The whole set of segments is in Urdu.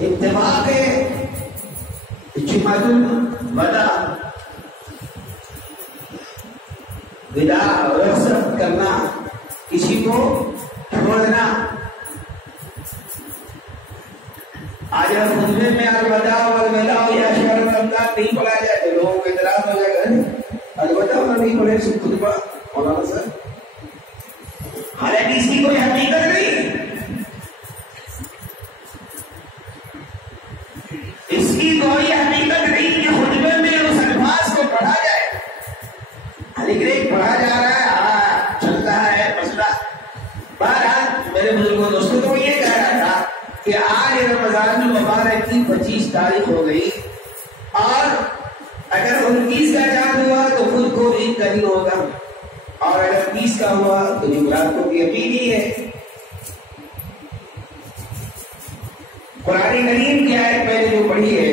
اتفاق ہے اجتماع وداع رخصت کرنا، کسی کو چھوڑنا. آج ہم خطبے میں الوداع والوداع یا شہر رمضان نہیں پڑھا جائے تو لوگوں کو اعتراض ہو جائے گا. الوداع نہیں پڑھے سب خطبہ مولانا صاحب، حالانکہ اس کی کوئی حقیقت نہیں، اس کی کوئی حقیقت نہیں کہ خطبے میں اس الفاظ کو پڑھا جائے. لیکن ایک پڑھا جا رہا ہے، چلتا ہے مسئلہ. بہرحال میرے بزرگوں دوستوں کو یہ کہہ رہا تھا کہ آج رمضان المبارک کی 25 تاریخ ہو گئی، اور اگر 29 کا چاند ہوا تو خود کو عید کا دن ہوگا، اور اگر 30 کا ہوا تو جمعرات کو بھی یقین ہی ہے. قرآن کریم کی آیت میں نے جو پڑھی ہے،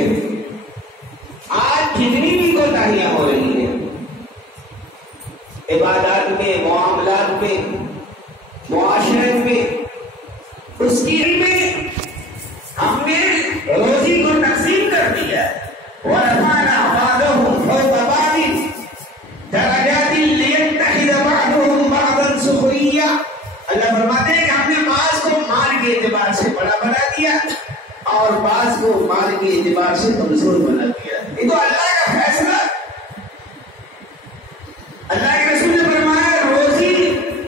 آج جتنی بھی کوتاہیاں ہو رہی ہیں عبادات میں، معاملات میں، معاشرت میں، اس کی میں ہم نے روزی کو تقسیم کر دیا. وَرَفَعْنَا بَعْضَهُمْ فَوْقَ بَعْضٍ دَرَجَاتٍ لِيَتَّخِذَ بَعْضُهُمْ بَعْضًا سُخْرِيًّا. اللہ فرماتے ہیں کہ ہم نے بعض کو مال کے اعتبار سے بڑا بنا دیا اور بعض کو مال کے اعتبار سے کمزور بنا دیا. یہ تو اللہ کا فیصلہ